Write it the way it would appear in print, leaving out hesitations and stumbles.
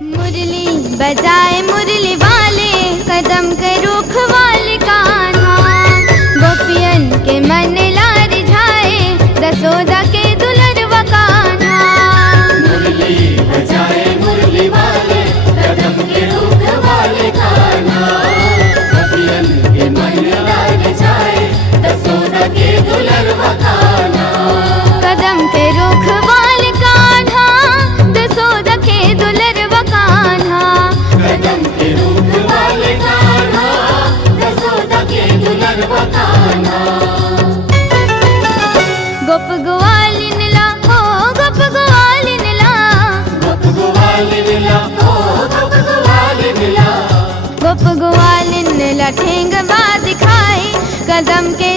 मुरली बजाए मुरली वाले, कदम के रुख वाले कान्हा। गोपियन के मन लार झाए, दसोदा के दुलरवा कान्हा। मुरली बजाए मुरली वाले, कदम के रुख वाले कान्हा। गोपियन के मन लार झाए, दसोदा के दुलरवा कान्हा। कदम के रुख वाले कान्हा, दसोदा के दुलरवा कान्हा। कदम के रुख वाले कान्हा, दसोदा के दुलरवा कान्हा। गोप ग्वालिन ला हो, गोप ग्वालिन ला। गोप ग्वालिन ला हो, गोप ग्वालिन ला। गोप ग्वालिन ला ठेंगवा दिखाए, कदम के